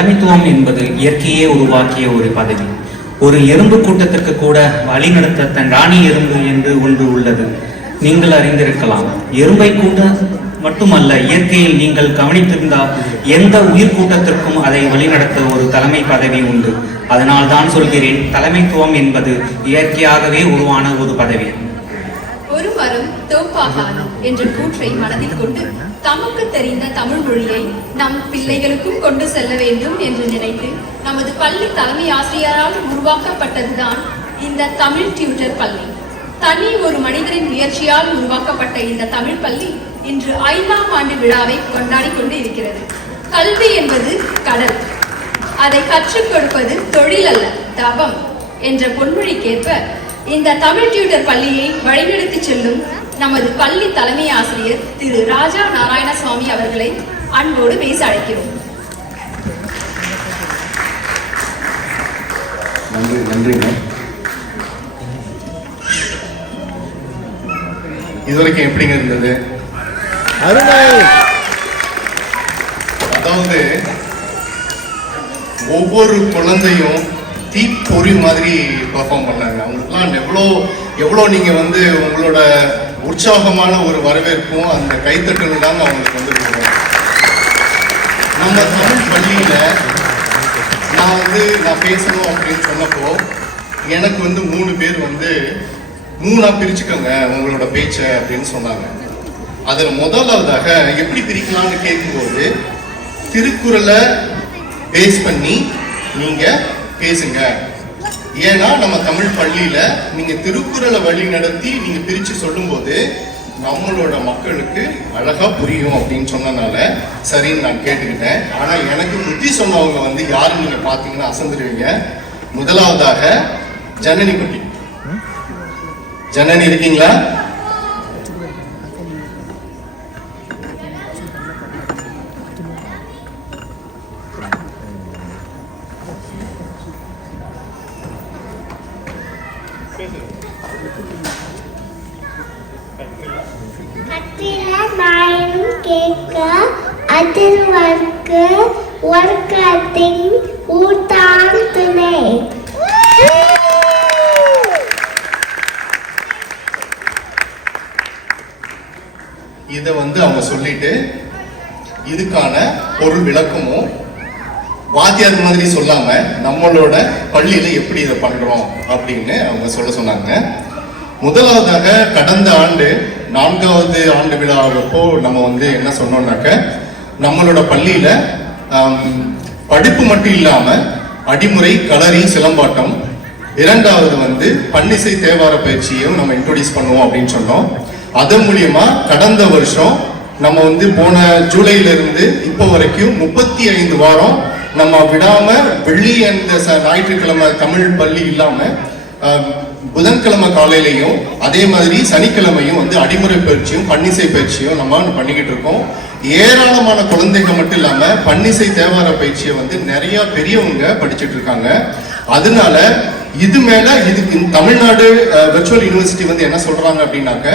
தலைமைத்துவம் என்பது இயற்கையே உருவாக்கிய ஒரு பதவி. ஒரு எறும்பு கூட்டத்திற்கு கூட வழிநடத்த தன் ராணி எறும்பு என்று ஒன்று உள்ளது. நீங்கள் அறிந்திருக்கலாம். எறும்பை கூட மட்டுமல்ல, இயற்கையில் நீங்கள் கவனித்திருந்தால் எந்த உயிர் கூட்டத்திற்கும் அதை வழிநடத்த ஒரு தலைமை பதவி உண்டு. அதனால் தான் சொல்கிறேன், தலைமைத்துவம் என்பது இயற்கையாகவே உருவான ஒரு பதவி. ஒரு மரம் தோப்பாகாது என்ற கூற்றை மனதில் கொண்டு தமக்கு தெரிந்த தமிழ் மொழியை நம் பிள்ளைகளுக்கும் கொண்டு செல்ல வேண்டும் என்று நினைத்து நமது பள்ளி தலைமை ஆசிரியரால் உருவாக்கப்பட்டதுதான் இந்த தமிழ் டியூட்டர் பள்ளி. தனி ஒரு மனிதரின் முயற்சியால் உருவாக்கப்பட்ட இந்த தமிழ் பள்ளி இன்று 5ஆம் ஆண்டு விழாவை கொண்டாடி கொண்டு இருக்கிறது. கல்வி என்பது கடல், அதை கற்றுக் கொடுப்பது தொழில் அல்ல, தவம் என்ற பொன்மொழிக்கேற்ப இந்த தமிழ் டியூட்டர் பள்ளியை வழிநடத்தி செல்லும் நமது பள்ளி தலைமை ஆசிரியர் திரு ராஜா நாராயணசுவாமி அவர்களை அன்போடு பேச அழைக்கிறோம். நன்றிங்க. இதுவரைக்கும் எப்படிங்க இருந்தது? அதாவது ஒவ்வொரு குழந்தையும் தீப்பொறி மாதிரி பெர்ஃபார்ம் பண்ணாங்க. அவங்களுக்குலாம் எவ்வளோ நீங்க வந்து உங்களோட உற்சாகமான ஒரு வரவேற்பும் அந்த கைத்தட்டலும் தாங்க அவங்களுக்கு வந்து நம்ம தமிழ் பள்ளியில நான் பேசணும் அப்படின்னு சொன்னப்போ எனக்கு வந்து 3 பேர் வந்து 3ஆ பிரிச்சுக்கோங்க உங்களோட பேச்சை அப்படின்னு சொன்னாங்க. அதில் முதலாவதாக எப்படி பிரிக்கலாம்னு கேட்கும்போது, திருக்குறளை பேஸ் பண்ணி நீங்க பேசுங்க. ஏன்னா நம்ம தமிழ் பள்ளியில நீங்க திருக்குறளை வழி நடத்தி நீங்க பிரிச்சு சொல்லும் போது நம்மளோட மக்களுக்கு அழகா புரியும் அப்படின்னு சொன்னனால சரின்னு நான் கேட்டுக்கிட்டேன். ஆனா எனக்கு புத்தி சொன்னவங்க வந்து யாரு நீங்க பாத்தீங்கன்னா அசந்துருவீங்க. முதலாவதாக ஜனனி குட்டி. ஜனனி இருக்கீங்களா? இதை வந்து அவங்க சொல்லிட்டு இதுக்கான பொருள் விளக்கமும் வாத்தியார் மாதிரி சொல்லாம நம்மளோட பள்ளியில எப்படி இதை பண்றோம் அப்படின்னு அவங்க சொல்ல சொன்னாங்க. முதலாவதாக கடந்த ஆண்டு 4வது ஆண்டு விழாவப்போ நம்ம வந்து என்ன சொன்னோம்னாக்க, நம்மளோட பள்ளியில படிப்பு மட்டும் இல்லாம அடிமுறை, களரி, சிலம்பாட்டம், 2வது வந்து பன்னிசை தேவார பயிற்சியும் நம்ம இன்ட்ரோடியூஸ் பண்ணுவோம் அப்படின்னு சொன்னோம். அதன் மூலியமா கடந்த வருஷம் நம்ம வந்து போன ஜூலைல இருந்து இப்போ வரைக்கும் 35 வாரம் நம்ம விடாம வெள்ளி அந்த ஞாயிற்றுக்கிழமை தமிழ் பள்ளி இல்லாம புதன்கிழமை காலையிலையும் அதே மாதிரி சனிக்கிழமையும் வந்து அடிமுறை பயிற்சியும் பன்னிசை பயிற்சியும் நம்ம பண்ணிக்கிட்டு இருக்கோம். ஏராளமான குழந்தைங்க மட்டும் இல்லாம பன்னிசை தேவார பயிற்சியை வந்து நிறைய பெரியவங்க படிச்சுட்டு இருக்காங்க. அதனால இது மேல இதுக்கு தமிழ்நாடு விர்ச்சுவல் யூனிவர்சிட்டி வந்து என்ன சொல்றாங்க அப்படின்னாக்க,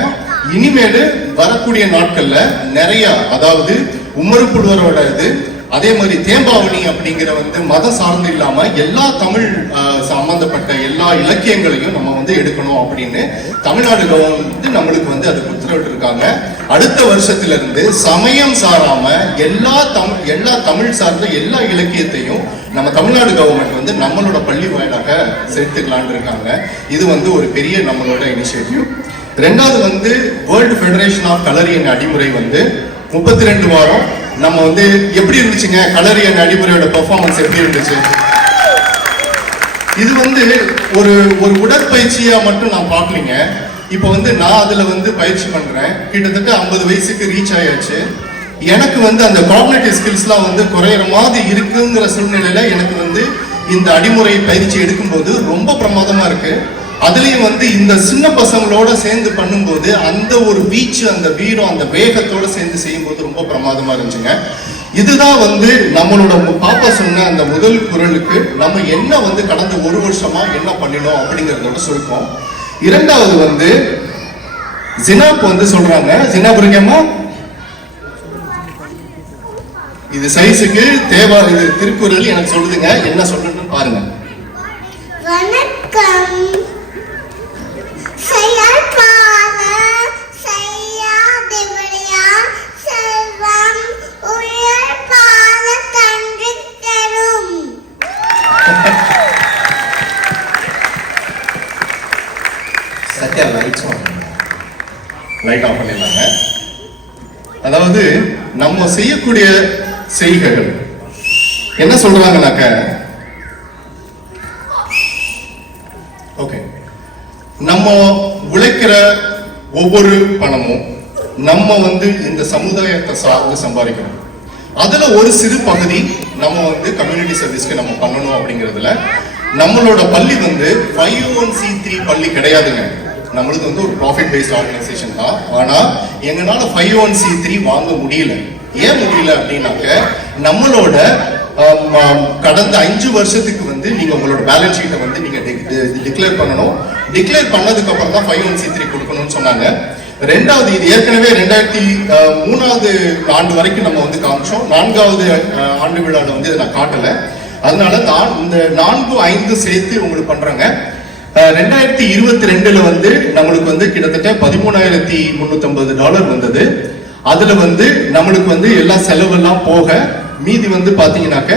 இனிமேல் வரக்கூடிய நாட்கள்ல நிறைய, அதாவது உம்மருப்புடுவரோட இது அதே மாதிரி தேம்பாவணி அப்படிங்கிற வந்து மதம் சார்ந்து இல்லாம எல்லா தமிழ் சம்பந்தப்பட்ட எல்லா இலக்கியங்களையும் நம்ம வந்து எடுக்கணும் அப்படின்னு தமிழ்நாடு கவர்மெண்ட் நம்மளுக்கு வந்து அதுக்கு உத்தரவிட்டு இருக்காங்க. அடுத்த வருஷத்துல இருந்து சமயம் சாராம எல்லா தமிழ் சார்ந்த எல்லா இலக்கியத்தையும் நம்ம தமிழ்நாடு கவர்மெண்ட் வந்து நம்மளோட பள்ளி வாயிலாக சேர்த்துக்கலான் இருக்காங்க. இது வந்து ஒரு பெரிய நம்மளோட இனிஷியேட்டிவ். 2வது வந்து world federation of kalari and Adimurai வந்து 32 வாரம் நம்ம வந்து எப்படி இருந்துச்சுங்க, கலரி அண்ட் அடிமுறையோட பெர்ஃபார்மன்ஸ் எப்படி இருந்துச்சு? இது வந்து ஒரு உடற்பயிற்சியா மட்டும் நான் பார்க்கலீங்க. இப்போ வந்து நான் அதுல வந்து பயிற்சி பண்றேன். கிட்டத்தட்ட 50 வயசுக்கு ரீச் ஆயாச்சு. எனக்கு வந்து அந்த காக்னிட்டிவ் ஸ்கில்ஸ்லாம் வந்து குறையிற மாதிரி இருக்குங்கிற சூழ்நிலையில எனக்கு வந்து இந்த அடிமுறை பயிற்சி எடுக்கும்போது ரொம்ப பிரமாதமா இருக்கு. அதுலயும் வந்து இந்த சின்ன பசங்களோட சேர்ந்து பண்ணும்போது அந்த ஒரு வீச்சு, அந்த வீரம், அந்த வேகத்தோட சேர்ந்து செய்யும்போது ரொம்ப பிரமாதமா இருந்துச்சுங்க. இதுதான் வந்து நம்மளோட பாப்பா சொன்ன அந்த முதல் குரலுக்கு நம்ம என்ன வந்து கடந்த 1 வருஷமா என்ன பண்ணினோம் அப்படிங்கறதோட சுருக்கம். 2வது வந்து ஜினாப் வந்து சொல்றாங்க. ஜினாப் இருக்கேமா? இது சைஸுக்கு தேவை. இது திருக்குறள் எனக்கு சொல்லுதுங்க, என்ன சொல்லுன்னு பாருங்க. வணக்கம். செயல்பால செய்யாதவரையா செல்வம் உயர்பால கண்டு தரும். சத்யா லைட் ஆஃப் பண்ணிடலாங்க. அதாவது நம்ம செய்யக்கூடிய செய்கைகள் என்ன சொல்றாங்கனாக்க, ஓகே, நம்ம உழைக்கிற ஒவ்வொரு பணமும் நம்ம வந்து இந்த சமுதாயத்தை சார்ந்து சம்பாதிக்கணும். அதுல ஒரு சிறு பகுதி நம்ம வந்து கம்யூனிட்டி சர்வீஸ்க்கு நம்ம பண்ணணும் அப்படிங்கிறதுல நம்மளோட பள்ளி வந்து 501c3 பள்ளி கிடையாதுங்க. நம்மளுக்கு வந்து ஒரு ப்ராஃபிட் பேஸ்ட் ஆர்கனைசேஷன் தான். ஆனா எங்களால 501c3 வாங்க முடியல. ஏன் முடியல அப்படின்னாக்க, நம்மளோட கடந்த 5 வருஷத்துக்கு வந்து நீங்க உங்களோட பேலன்ஸ் ஷீட்டை வந்து நீங்க டிக்ளேர் பண்ணணும். டிக்ளேர் பண்ணதுக்கு அப்புறம் தான் 501c3 கொடுக்கணும்னு சொன்னாங்க. ரெண்டாவது, இது ஏற்கனவே 2003வது ஆண்டு வரைக்கும் நம்ம வந்து காமிச்சோம். 4வது ஆண்டு விழாவில் வந்து இதை நான் காட்டல. அதனால இந்த 4, 5 சேர்த்து உங்களுக்கு பண்றாங்க. 2022 வந்து நம்மளுக்கு வந்து கிட்டத்தட்ட $13,350 வந்தது. அதுல வந்து நம்மளுக்கு வந்து எல்லா செலவெல்லாம் போக மீதி வந்து பாத்தீங்கன்னாக்க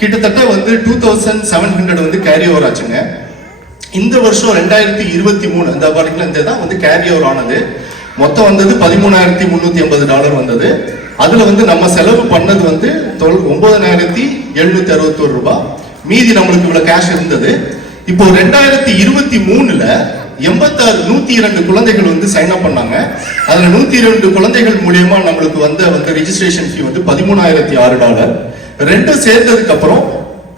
கிட்டத்தட்ட வந்து 2700 வந்து கேரி ஓவர் ஆச்சுங்க. இந்த வருஷம் 2023 இந்த வரைக்கும் தான் வந்து கேரி ஓவர் ஆனது. மொத்தம் வந்தது $13,350 வந்தது. அதுல வந்து நம்ம செலவு பண்ணது வந்து 9,761 ரூபாய். மீதி நம்மளுக்கு இவ்வளவு கேஷ் இருந்தது. இப்போ 2023ல 102 குழந்தைகள் வந்து சைன் அப் பண்ணாங்க. அதுல 102 குழந்தைகள் மூலியமா நம்மளுக்கு வந்து ரெஜிஸ்ட்ரேஷன் ஃபீ வந்து $13,006. ரெண்டும் சேர்த்ததுக்கு அப்புறம்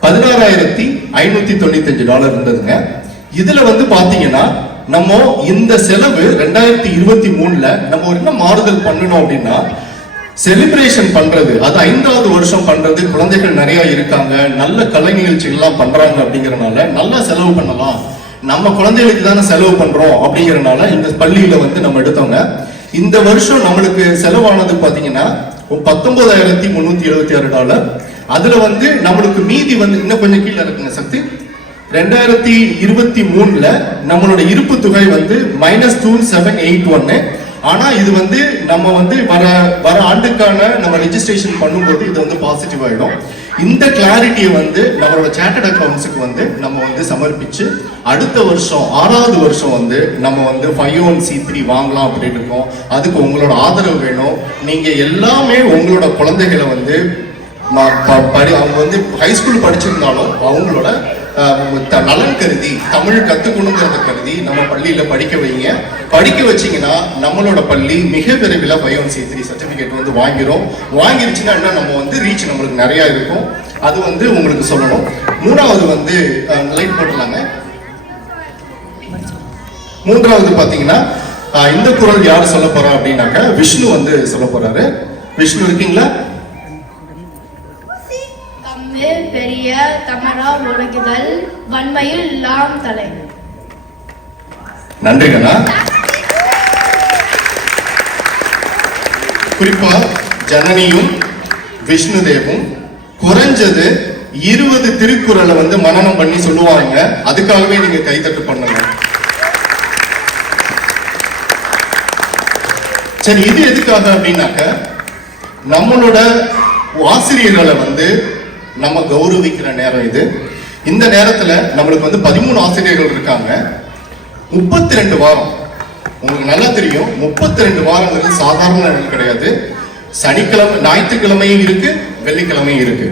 $16,595 இருந்ததுங்க. இதுல வந்து பாத்தீங்கன்னா நம்ம இந்த செலவு 2023ல நம்ம என்ன மாறுதல் பண்ணணும் அப்படின்னா, செலிப்ரேஷன் பண்றது, அது 5வது வருஷம் பண்றது, குழந்தைகள் நிறைய இருக்காங்க, நல்ல கலை நிகழ்ச்சிகள் எல்லாம் பண்றாங்க அப்படிங்கறனால நல்லா செலவு பண்ணலாம், நம்ம குழந்தைகளுக்கு தானே செலவு பண்றோம் அப்படிங்கறனால இந்த பள்ளியில வந்து நம்ம எடுத்தோங்க. இந்த வருஷம் நம்மளுக்கு செலவானது பாத்தீங்கன்னா $19,376. அதுல வந்து நம்மளுக்கு மீதி வந்து இன்னும் கொஞ்சம் கீழே இருக்குங்க சக்தி. 2023ல நம்மளோட இருப்பு தொகை வந்து -2781. ஆனா இது வந்து நம்ம வந்து வர ஆண்டுக்கான நம்ம ரெஜிஸ்ட்ரேஷன் பண்ணும்போது இது வந்து பாசிட்டிவ் ஆயிடும். இந்த கிளாரிட்டியை வந்து நம்மளோட சார்ட்டர்ட் அக்கவுண்ட்ஸுக்கு வந்து நம்ம வந்து சமர்ப்பிச்சு அடுத்த வருஷம் 6வது வருஷம் வந்து நம்ம வந்து 501c3 வாங்கலாம் அப்படின்னு இருக்கோம். அதுக்கு உங்களோட ஆதரவு வேணும். நீங்க எல்லாமே உங்களோட குழந்தைகளை வந்து அவங்க வந்து ஹைஸ்கூல் படிச்சிருந்தாலும் அவங்களோட நலன் கருதி, தமிழ் கத்துக்கணுங்கிறத கருதி நம்ம பள்ளியில படிக்க வைங்க. படிக்க வச்சீங்கன்னா நம்மளோட பள்ளி மிக விரைவில் 501c3 சர்டிபிகேட் வந்து வாங்கிருச்சுன்னா நம்ம வந்து ரீச் நம்மளுக்கு நிறைய இருக்கும். அது வந்து உங்களுக்கு சொல்லணும். 3வது வந்து லைட் போட்டுலாங்க. 3வது பாத்தீங்கன்னா இந்த குறள் யாரு சொல்ல போறா அப்படின்னாக்க, விஷ்ணு வந்து சொல்ல போறாரு. விஷ்ணு இருக்கீங்களா? பெரிய தமரா ஒழுகுதல் வன்மையில் லாம் தலை. நன்றி கண்ணா. குறிப்பா ஜனனியும் விஷ்ணு தேவும் குறைஞ்சது 20 திருக்குறளை வந்து மனனம் பண்ணி சொல்லுவாங்க. அதுக்காகவே நீங்க கைதட்டு பண்ணுங்க. சரி, இது எதுக்காக அப்படின்னாக்க, நம்மளோட ஆசிரியர்களை வந்து நம்ம கௌரவிக்கிற நேரம் இது. இந்த நேரத்துல நம்மளுக்கு வந்து 13 ஆசிரியர்கள் இருக்காங்க. 32 வாரம். உங்களுக்கு நல்லா தெரியும், 32 வாரங்கிறது சாதாரண நாள் கிடையாது. சனிக்கிழமை, ஞாயிற்றுக்கிழமையும் இருக்கு, வெள்ளிக்கிழமையும் இருக்கு.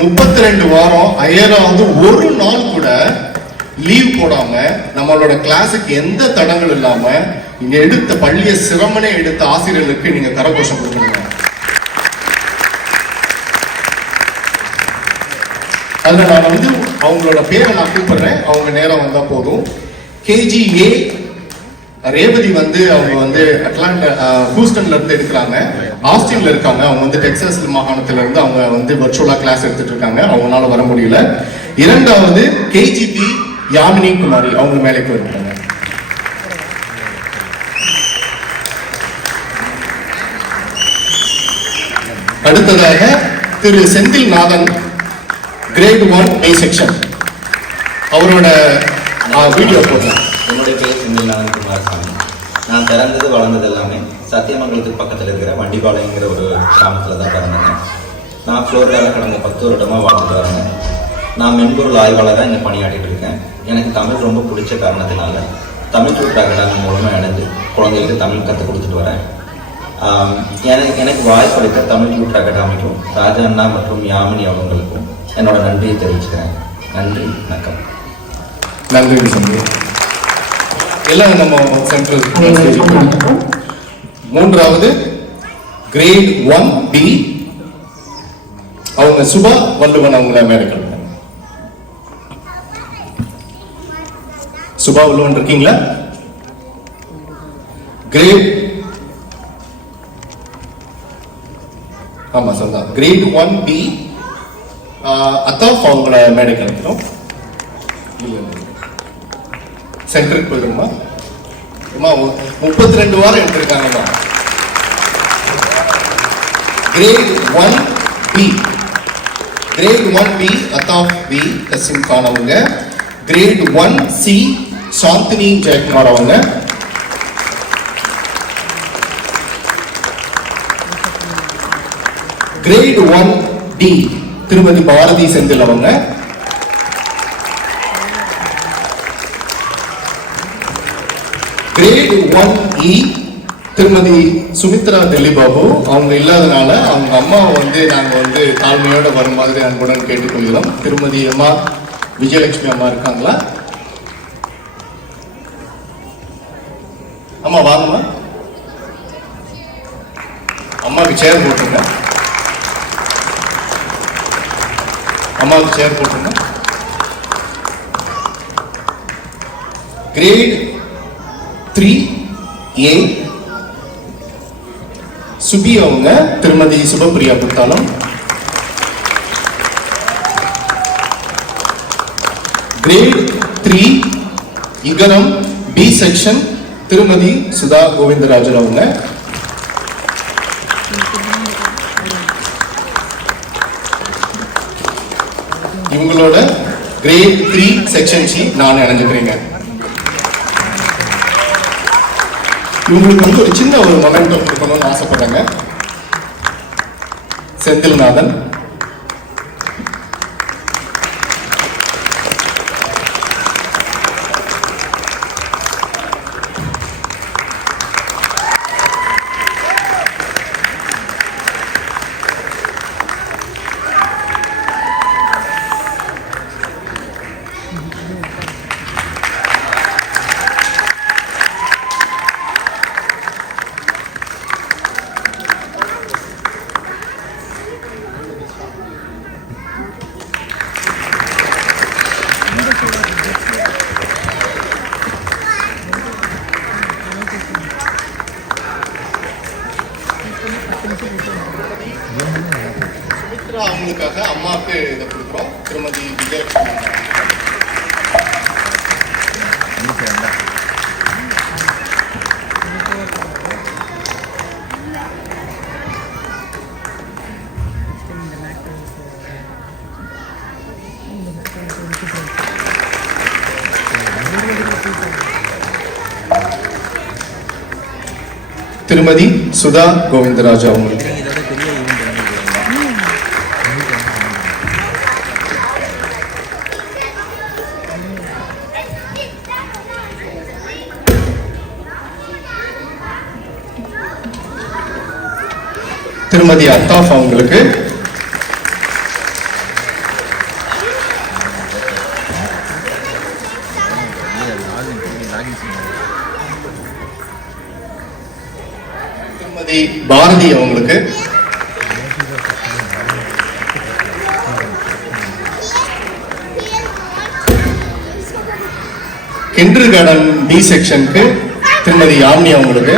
32 வாரம் அயராவது ஒரு நாள் கூட லீவ் போடாம நம்மளோட கிளாஸுக்கு எந்த தடங்கள் இல்லாம இங்க எடுத்த பள்ளிய சிரமனே எடுத்த ஆசிரியர்களுக்கு நீங்க கரகோஷம் கொடுக்கணும். அதுல நான் வந்து அவங்களோட பேரை நான் கூப்பிடுறேன், அவங்க நேரம் வந்தா போதும். KGA ரேவதி வந்து அவங்க வந்து ஹூஸ்டன்ல இருந்து எடுக்கிறாங்க. ஆஸ்டின்ல இருக்காங்க. அவங்க வந்து டெக்சாஸ் மாகாணத்துல இருந்து அவங்க வந்து வர்ச்சுவலா கிளாஸ் எடுத்துட்டு இருக்காங்க. அவங்களால வர முடியல. 2வது KGP யாமினி குமாரி, அவங்க மேலைக்கு வருவாங்க. அடுத்ததாக திரு செந்தில் நாதன், கிரேட் 1 A செக்ஷன், அவரோட வீடியோ போடுறேன். என்னுடைய பேர் செந்தில்நாதன் குமாரசாமி. நான் பிறந்தது வளர்ந்தது எல்லாமே சத்தியமங்கலத்துக்கு பக்கத்தில் இருக்கிற வண்டிபாளையங்கிற ஒரு கிராமத்தில் தான் பிறந்தேன். நான் ஃப்ளோரிடாவில் கடந்த 10 வருடமாக வாழ்ந்துட்டு வரேன். நான் மென்பொருள் ஆய்வாளராக இங்கே பணியாற்றிட்டு இருக்கேன். எனக்கு தமிழ் ரொம்ப பிடிச்ச காரணத்தினால தமிழ் டூர் அகாடமி மூலமாக இணைந்து குழந்தைகளுக்கு தமிழ் கற்றுக் கொடுத்துட்டு வரேன். எனக்கு வாய்ப்பளித்த தமிழ் டூர் அகாடமிக்கும் ராஜா அண்ணா மற்றும் யாமினி அவங்களுக்கும் என்னோட நன்றியை தெரிவிச்சுக்கிறேன். நன்றி, வணக்கம். நன்றி சம்பி. எல்லாம் நம்ம சென்ட்ரல். மூன்றாவது கிரேட் 1B, அவங்க சுபா வள்ளுவன் அவங்கள மேடைகள். சுபா வள்ளுவன் இருக்கீங்களா? கிரேட், ஆமா சொல்லுங்க, கிரேட் 1B அத்தாஃப் அவங்கள மேடைகள் இருக்கிறோம். சென்டருக்கு போயிடுமா? 32 வாரம் எடுத்திருக்காங்கம்மா. Grade 1B, grade 1B Athaf B Kasim Khan அவங்க. கிரேட் 1C சாந்தினி ஜெயக்குமார் அவங்க. கிரேட் 1D திருமதி பாரதி செந்தில் அவங்க. கிரேட் 1E திருமதி சுமித்ரா டெல்லிபாபு. அவங்க இல்லாதனால அவங்க அம்மாவை நாங்க தாழ்மையோட வரும் மாதிரி அன்புடன் கேட்டுக்கொள்கிறோம். திருமதி அம்மா விஜயலட்சுமி அம்மா இருக்காங்களா? அம்மா வாங்கம்மா. அம்மாவுக்கு சேர் போட்டுருங்க. அம்மாவுக்கு சேர் போட்டுருங்க. கிரேட் 3A சுபி அவங்க, திருமதி சுபப்பிரியா புத்தாலம். கிரேட் 3 இகரம் B செக்ஷன் திருமதி சுதா கோவிந்தராஜன் அவங்க. இவங்களோட கிரேட் 3 செக்ஷன் C நான் இணைஞ்சுக்கிறீங்க. இவங்களுக்கு ஒரு சின்ன ஒரு மொமெண்டோ கொடுக்கணும்னு ஆசைப்படுறாங்க. செந்தில்நாதன், சுமித்ரா அவங்களுக்காக அம்மாவுக்கு இதை கொடுக்குறோம். திருமதி விஜயலட்சுமி திருமதி சுதா கோவிந்தராஜ் அவங்களுக்கு. திருமதி அத்தாஃப் அவங்களுக்கு. திருமதி பாரதி அவங்களுக்கு. கிண்டர் கார்டன் B செக்ஷனுக்கு திருமதி யாமினி அவங்களுக்கு.